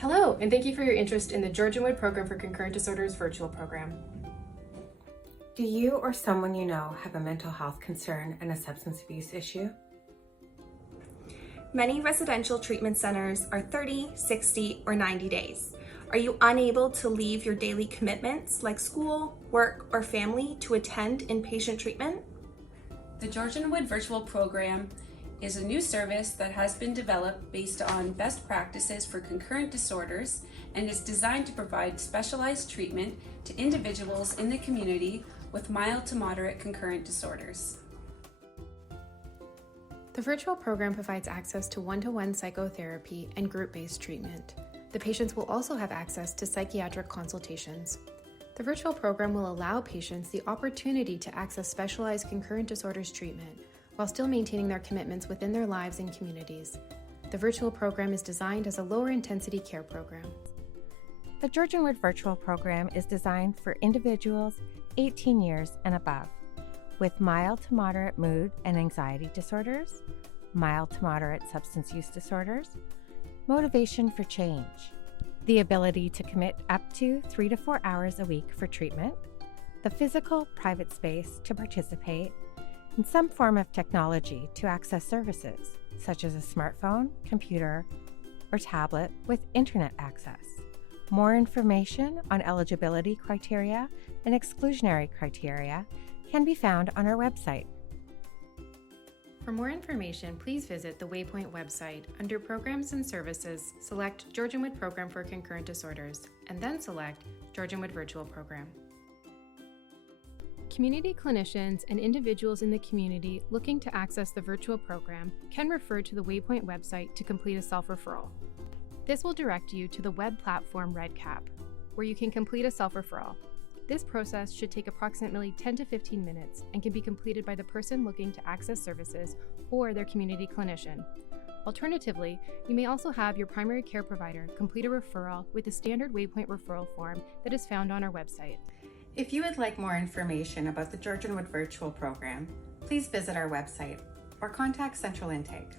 Hello, and thank you for your interest in the Georgianwood Program for Concurrent Disorders Virtual Program. Do you or someone you know have a mental health concern and a substance abuse issue? Many residential treatment centers are 30, 60, or 90 days. Are you unable to leave your daily commitments like school, work, or family to attend inpatient treatment? The Georgianwood Virtual Program is a new service that has been developed based on best practices for concurrent disorders and is designed to provide specialized treatment to individuals in the community with mild to moderate concurrent disorders. The virtual program provides access to one-to-one psychotherapy and group-based treatment. The patients will also have access to psychiatric consultations. The virtual program will allow patients the opportunity to access specialized concurrent disorders treatment while still maintaining their commitments within their lives and communities. The virtual program is designed as a lower intensity care program. The Georgianwood Virtual Program is designed for individuals 18 years and above with mild to moderate mood and anxiety disorders, mild to moderate substance use disorders, motivation for change, the ability to commit up to 3 to 4 hours a week for treatment, the physical private space to participate, and some form of technology to access services, such as a smartphone, computer, or tablet with internet access. More information on eligibility criteria and exclusionary criteria can be found on our website. For more information, please visit the Waypoint website. Under Programs and Services, select Georgianwood Program for Concurrent Disorders, and then select Georgianwood Virtual Program. Community clinicians and individuals in the community looking to access the virtual program can refer to the Waypoint website to complete a self-referral. This will direct you to the web platform RedCap, where you can complete a self-referral. This process should take approximately 10 to 15 minutes and can be completed by the person looking to access services or their community clinician. Alternatively, you may also have your primary care provider complete a referral with the standard Waypoint referral form that is found on our website. If you would like more information about the Georgianwood Virtual Program, please visit our website or contact Central Intake.